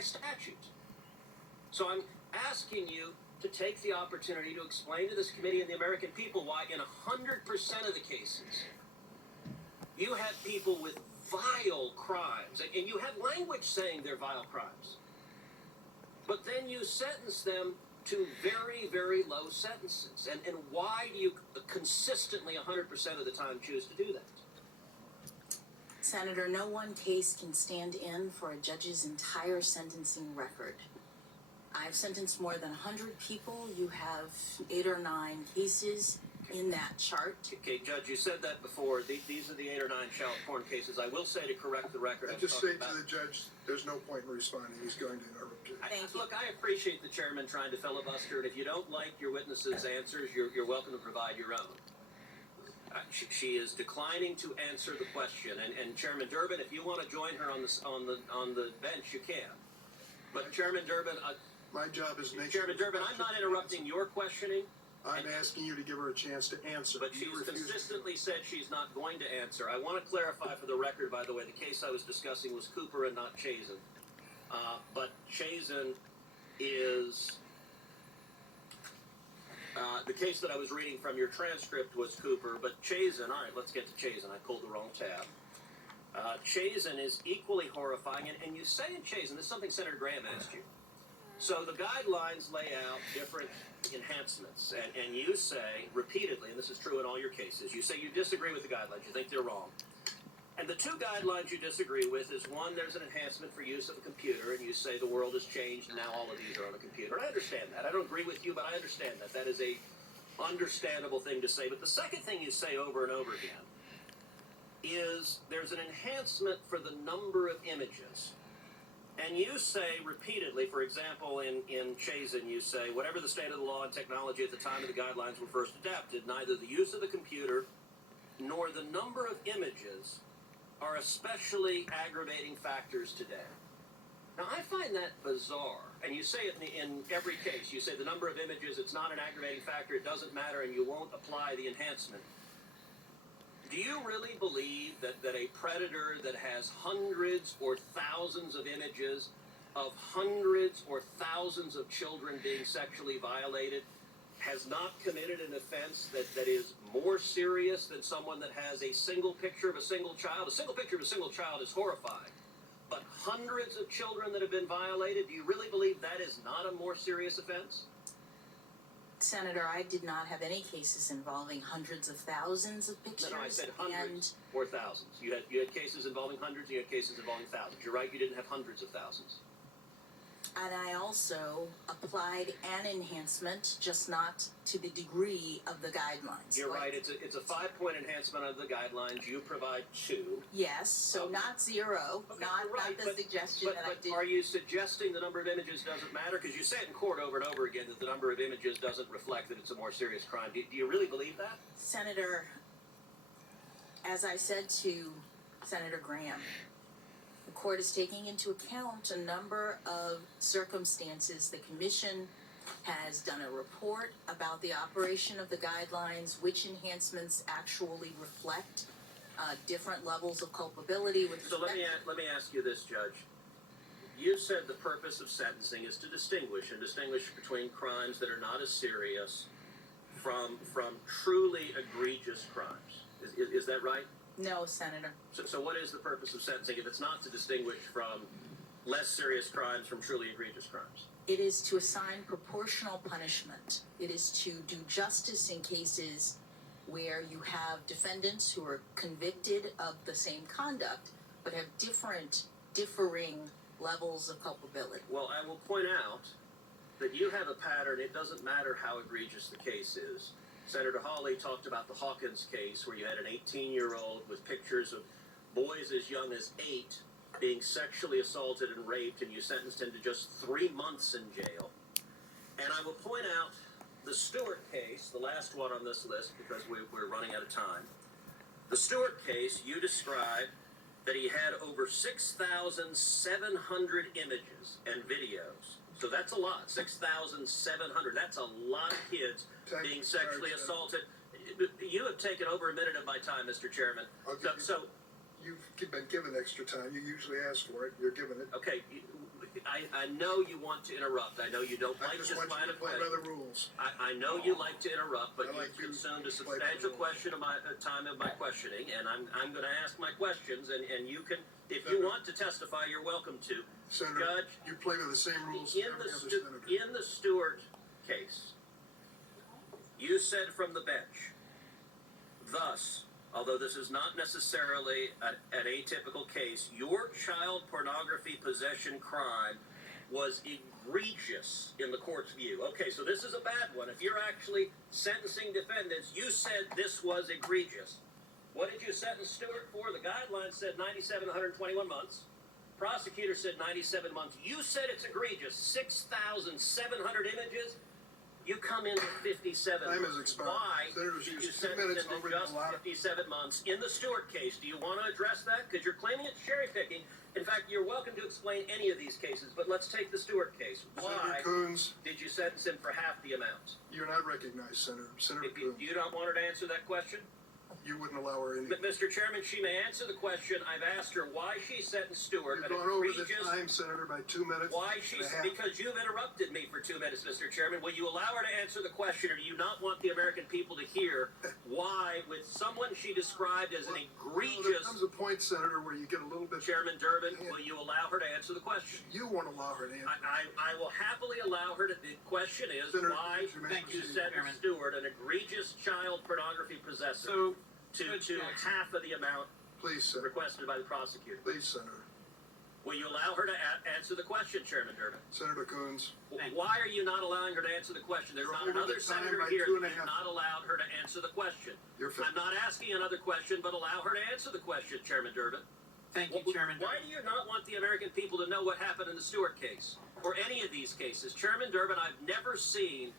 by statute. So I'm asking you to take the opportunity to explain to this committee and the American people why in 100% of the cases you have people with vile crimes, and you have language saying they're vile crimes, but then you sentence them to very, very low sentences. And why do you consistently 100% of the time choose to do that? Senator, no one case can stand in for a judge's entire sentencing record. I've sentenced more than 100 people. You have 8 or 9 cases in that chart. Okay, Judge, you said that before. These are the 8 or 9 child porn cases. I will say, to correct the record, I just say to the judge, there's no point in responding. He's going to interrupt you. Thank you. Look, I appreciate the chairman trying to filibuster, and if you don't like your witnesses' answers, you're welcome to provide your own. She is declining to answer the question, and Chairman Durbin, if you want to join her on the bench, you can. But Chairman Durbin, my job is making. Chairman Durbin, I'm not interrupting your questioning. I'm asking you to give her a chance to answer. But she's consistently said she's not going to answer. I want to clarify for the record, by the way, the case I was discussing was Cooper and not Chazen. But Chazen is... the case that I was reading from your transcript was Cooper, but Chazen, all right, let's get to Chazen. I pulled the wrong tab. Chazen is equally horrifying, and you say in Chazen, this is something Senator Graham asked you. So the guidelines lay out different enhancements, and you say repeatedly, and this is true in all your cases, you say you disagree with the guidelines, you think they're wrong. And the 2 guidelines you disagree with is, one, there's an enhancement for use of a computer, and you say the world has changed, and now all of these are on a computer. And I understand that. I don't agree with you, but I understand that. That is a understandable thing to say. But the second thing you say over and over again is there's an enhancement for the number of images. And you say repeatedly, for example, in Chazen, you say, whatever the state of the law and technology at the time of the guidelines were first adapted, neither the use of the computer nor the number of images are especially aggravating factors today. Now, I find that bizarre. And you say it in every case. You say the number of images, it's not an aggravating factor, it doesn't matter, and you won't apply the enhancement. Do you really believe that a predator that has hundreds or thousands of images of hundreds or thousands of children being sexually violated has not committed an offense that is more serious than someone that has a single picture of a single child? A single picture of a single child is horrifying. But hundreds of children that have been violated, do you really believe that is not a more serious offense? Senator, I did not have any cases involving hundreds of thousands of pictures. No, I said hundreds or thousands. You had cases involving hundreds, you had cases involving thousands. You're right, you didn't have hundreds of thousands. And I also applied an enhancement, just not to the degree of the guidelines. You're right, it's a 5-point enhancement of the guidelines. You provide 2. Yes, so not 0, okay, not the suggestion that I did. Are you suggesting the number of images doesn't matter? Because you say it in court over and over again that the number of images doesn't reflect that it's a more serious crime. Do you really believe that? Senator, as I said to Senator Graham, the court is taking into account a number of circumstances. The commission has done a report about the operation of the guidelines, which enhancements actually reflect different levels of culpability. So let me ask you this, Judge. You said the purpose of sentencing is to distinguish between crimes that are not as serious from truly egregious crimes. Is that right? No, Senator. So what is the purpose of sentencing if it's not to distinguish from less serious crimes from truly egregious crimes? It is to assign proportional punishment. It is to do justice in cases where you have defendants who are convicted of the same conduct but have differing levels of culpability. Well, I will point out that you have a pattern. It doesn't matter how egregious the case is. Senator Hawley talked about the Hawkins case where you had an 18-year-old with pictures of boys as young as 8 being sexually assaulted and raped, and you sentenced him to just 3 months in jail. And I will point out the Stewart case, the last one on this list because we're running out of time. The Stewart case, you described that he had over 6,700 images and videos. So that's a lot, 6,700. That's a lot of kids being sexually assaulted. You have taken over a minute of my time, Mr. Chairman. So you've been given extra time. You usually ask for it. You're given it. Okay, I I know you want to interrupt. I know you don't I like just this want line you to of play question. by the rules. I know you like to interrupt, but I like you've you consumed a to play by the substantial rules. question of my time of my questioning, and I'm going to ask my questions, and you can, if you Senator. want to testify, you're welcome to. Senator, Judge, you play by the same rules as in every other the senator. in the Stewart case, you said from the bench, thus, although this is not necessarily an atypical case, your child pornography possession crime was egregious in the court's view. Okay, so this is a bad one. If you're actually sentencing defendants, you said this was egregious. What did you sentence Stewart for? The guidelines said 97 to 121 months. Prosecutor said 97 months. You said it's egregious. 6,700 images. You come in with 57 Time months. has expired. Why Senators did you use 2 sentence minutes him to over just a lot. 57 months in the Stewart case? Do you want to address that? Because you're claiming it's cherry picking. In fact, you're welcome to explain any of these cases, but let's take the Stewart case. Why Senator Coons, did you sentence him for half the amount? you're not recognized, Senator. Senator If you, Coons, you don't want her to answer that question? you wouldn't allow her any. But Mr. Chairman, she may answer the question. I've asked her why she sentenced Stewart. You've an gone over the egregious- time, Senator, by 2 minutes. Why and she's a half. because you've interrupted me for 2 minutes, Mr. Chairman. Will you allow her to answer the question, or do you not want the American people to hear why, with someone she described as an There egregious comes a point, Senator, where you get a little bit. Chairman Durbin, will you allow her to answer the question? You won't allow her to answer. I will happily allow her to. The question is Senator, why you may did you proceed. sentence Stewart, an egregious child pornography possessor, So, to Judge Jackson. half of the amount Please, Senator. requested by the prosecutor? Please, Senator. Will you allow her to answer the question, Chairman Durbin? Senator Coons, Thank you. Why are you not allowing her to answer the question? There's You're not over another the time senator by here 2 that and a has half. not allowed her to answer the question. you're I'm not asking another question, but allow her to answer the question, Chairman Durbin. Thank you, Chairman. Why do you not want the American people to know what happened in the Stewart case, or any of these cases? Chairman Durbin, I've never seen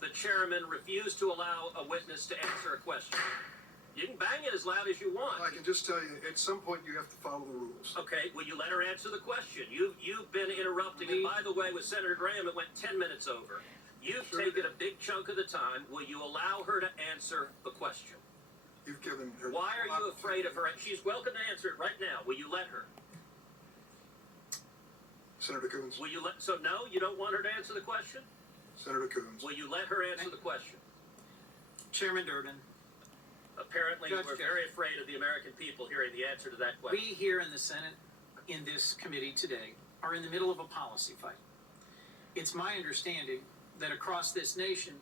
the chairman refuse to allow a witness to answer a question. You can bang it as loud as you want. I can just tell you, at some point you have to follow the rules. Okay, will you let her answer the question? You've been interrupting, and by the way, with Senator Graham, it went 10 minutes over. You've Sure taken did. a big chunk of the time. Will you allow her to answer the question? You've given her. Why are you afraid of her? She's welcome to answer it right now. Will you let her? Senator Coons, Will you let? So no, you don't want her to answer the question. Senator Coons. Will you let her answer the question? Chairman Durbin, Apparently, Judge we're Jackson. very afraid of the American people hearing the answer to that we question. here in the Senate, in this committee today, are in the middle of a policy fight. It's my understanding that across this nation,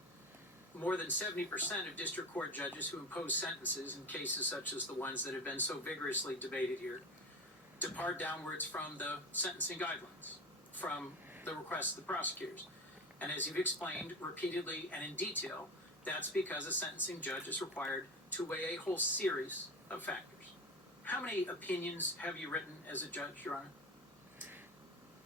more than 70% of district court judges who impose sentences in cases such as the ones that have been so vigorously debated here depart downwards from the sentencing guidelines, from the requests of the prosecutors. And as you've explained repeatedly and in detail, that's because a sentencing judge is required to weigh a whole series of factors. How many opinions have you written as a judge, Your Honor?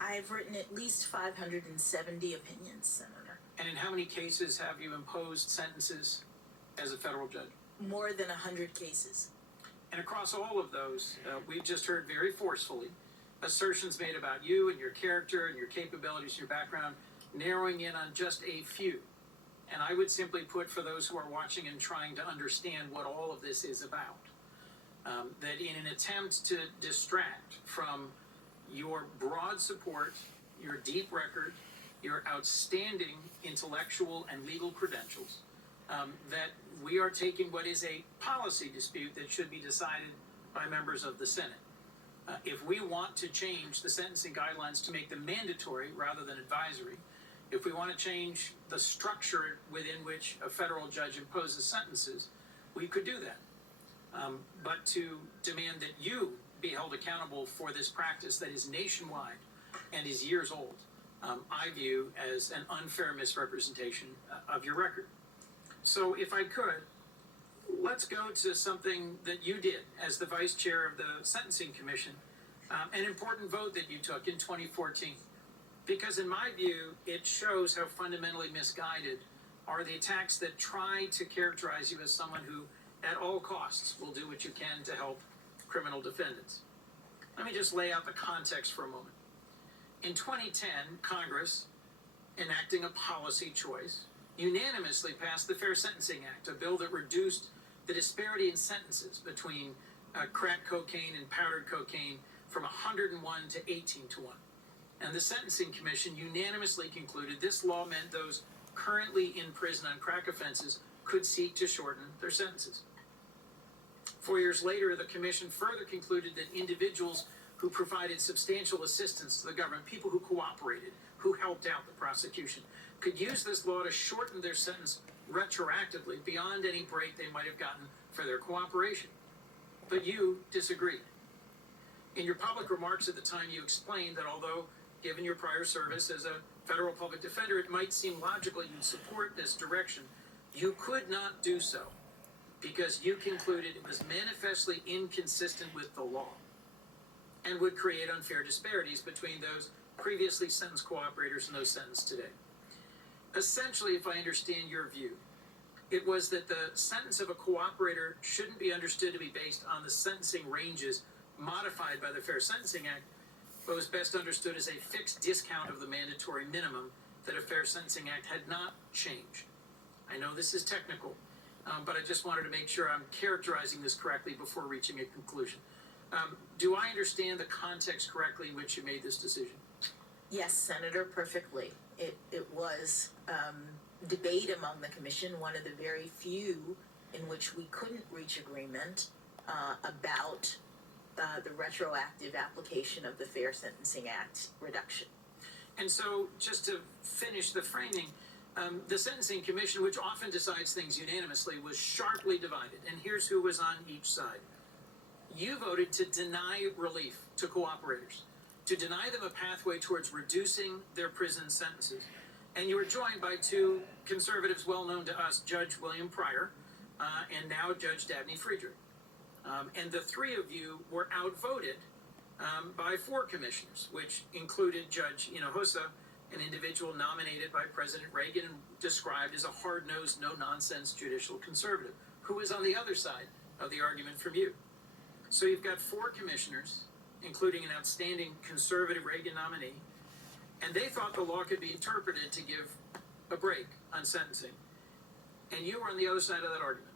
I've written at least 570 opinions, Senator. And in how many cases have you imposed sentences as a federal judge? More than 100 cases. And across all of those, we've just heard very forcefully assertions made about you and your character and your capabilities and your background, narrowing in on just a few. And I would simply put, for those who are watching and trying to understand what all of this is about, that in an attempt to distract from your broad support, your deep record, your outstanding intellectual and legal credentials, that we are taking what is a policy dispute that should be decided by members of the Senate. If we want to change the sentencing guidelines to make them mandatory rather than advisory, if we want to change the structure within which a federal judge imposes sentences, we could do that. But to demand that you be held accountable for this practice that is nationwide and is years old, I view as an unfair misrepresentation of your record. So if I could, let's go to something that you did as the vice chair of the Sentencing Commission, an important vote that you took in 2014. Because in my view, it shows how fundamentally misguided are the attacks that try to characterize you as someone who, at all costs, will do what you can to help criminal defendants. Let me just lay out the context for a moment. In 2010, Congress, enacting a policy choice, unanimously passed the Fair Sentencing Act, a bill that reduced the disparity in sentences between crack cocaine and powdered cocaine from 101 to 18 to 1. and the Sentencing Commission unanimously concluded this law meant those currently in prison on crack offenses could seek to shorten their sentences. 4 years later, the commission further concluded that individuals who provided substantial assistance to the government, people who cooperated, who helped out the prosecution, could use this law to shorten their sentence retroactively beyond any break they might have gotten for their cooperation. But you disagreed. In your public remarks at the time, you explained that although, given your prior service as a federal public defender, it might seem logical you'd support this direction, you could not do so because you concluded it was manifestly inconsistent with the law and would create unfair disparities between those previously sentenced cooperators and those sentenced today. Essentially, if I understand your view, it was that the sentence of a cooperator shouldn't be understood to be based on the sentencing ranges modified by the Fair Sentencing Act, but was best understood as a fixed discount of the mandatory minimum that a Fair Sentencing Act had not changed. I know this is technical, but I just wanted to make sure I'm characterizing this correctly before reaching a conclusion. Do I understand the context correctly in which you made this decision? Yes, Senator, perfectly. It was debate among the commission, one of the very few in which we couldn't reach agreement about the retroactive application of the Fair Sentencing Act reduction. And so, just to finish the framing, the Sentencing Commission, which often decides things unanimously, was sharply divided. And here's who was on each side. You voted to deny relief to cooperators, to deny them a pathway towards reducing their prison sentences. And you were joined by two conservatives well known to us, Judge William Pryor and now Judge Dabney Friedrich. And the three of you were outvoted by four commissioners, which included Judge Hinojosa, an individual nominated by President Reagan and described as a hard-nosed, no-nonsense judicial conservative, who was on the other side of the argument from you. So you've got four commissioners, including an outstanding conservative Reagan nominee, and they thought the law could be interpreted to give a break on sentencing. And you were on the other side of that argument.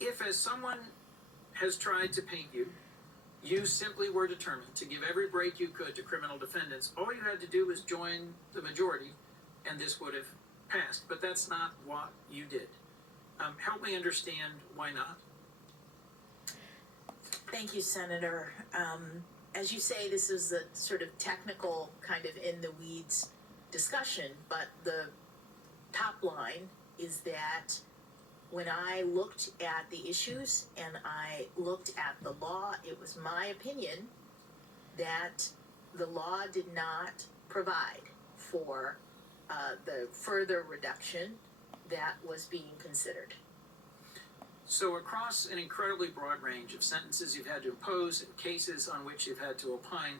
If, as someone has tried to paint you, you simply were determined to give every break you could to criminal defendants, all you had to do was join the majority, and this would have passed. But that's not what you did. Help me understand why not. Thank you, Senator. As you say, this is a sort of technical, kind of in the weeds discussion, but the top line is that when I looked at the issues and I looked at the law, it was my opinion that the law did not provide for the further reduction that was being considered. So across an incredibly broad range of sentences you've had to impose and cases on which you've had to opine,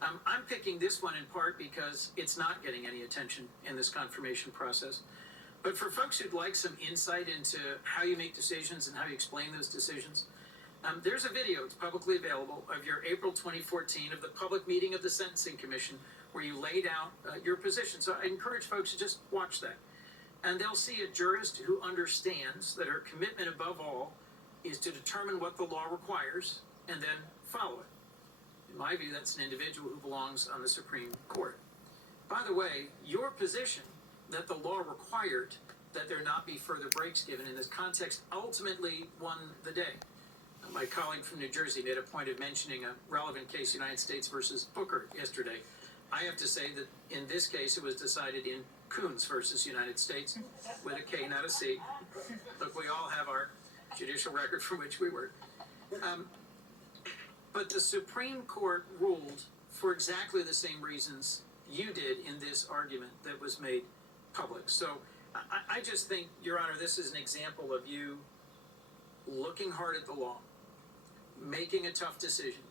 I'm picking this one in part because it's not getting any attention in this confirmation process. But for folks who'd like some insight into how you make decisions and how you explain those decisions, there's a video, it's publicly available, of your April 2014 of the public meeting of the Sentencing Commission where you laid out your position. So I encourage folks to just watch that. And they'll see a jurist who understands that her commitment above all is to determine what the law requires and then follow it. In my view, that's an individual who belongs on the Supreme Court. By the way, your position that the law required that there not be further breaks given in this context ultimately won the day. My colleague from New Jersey made a point of mentioning a relevant case, United States versus Booker, yesterday. I have to say that in this case, it was decided in Coons versus United States with a K, not a C. Look, we all have our judicial record from which we work. But the Supreme Court ruled for exactly the same reasons you did in this argument that was made public. So I just think, Your Honor, this is an example of you looking hard at the law, making a tough decision,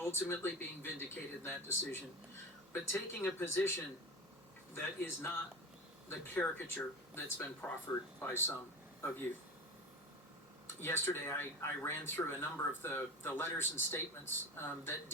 ultimately being vindicated in that decision, but taking a position that is not the caricature that's been proffered by some of you. Yesterday, I ran through a number of the letters and statements that